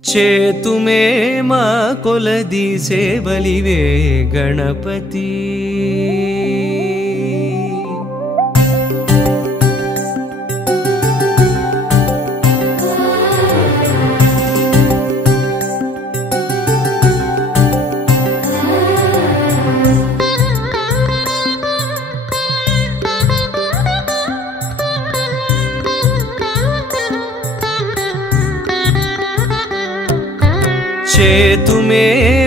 చేతుమే మా కొలది సేవలివే గణపతి చేతుమే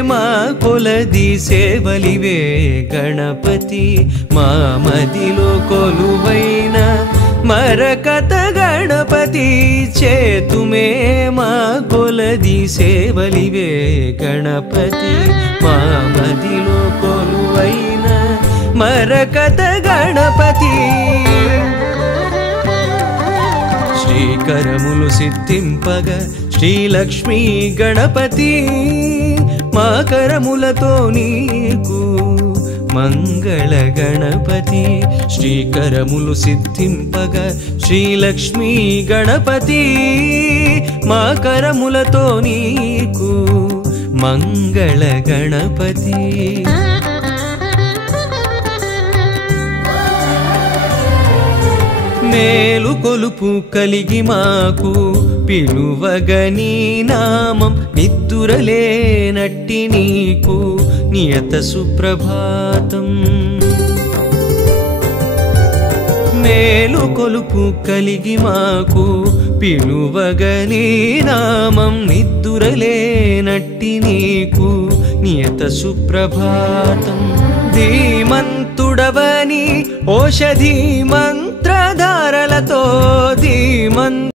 మా కొలది సేవలివే గణపతి మా మదిలో కొలువైన మరకత గణపతి చేతుమే మా కొలది సేవలివే గణపతి మా మదిలో కొలువైన మరకత గణపతి శ్రీకరములు సిద్ధింపగ శ్రీలక్ష్మీ గణపతి మా కరములతో నీకు మంగళ గణపతి శ్రీకరములు సిద్ధింపగ శ్రీలక్ష్మీ గణపతి మా కరములతో నీకు మంగళ గణపతి మేలు కొలుపు కలిగి మాకు పిలువగని నామం నిద్దురలేనట్టి నీకు నియత సుప్రభాతం మేలు కొలుపు కలిగి మాకు పిలువగని నామం నిద్దురలేనట్టి నీకు నియత సుప్రభాతం ధీమంతుడవని ఓషధి మంత్రధారలతో ధీమంతుడవని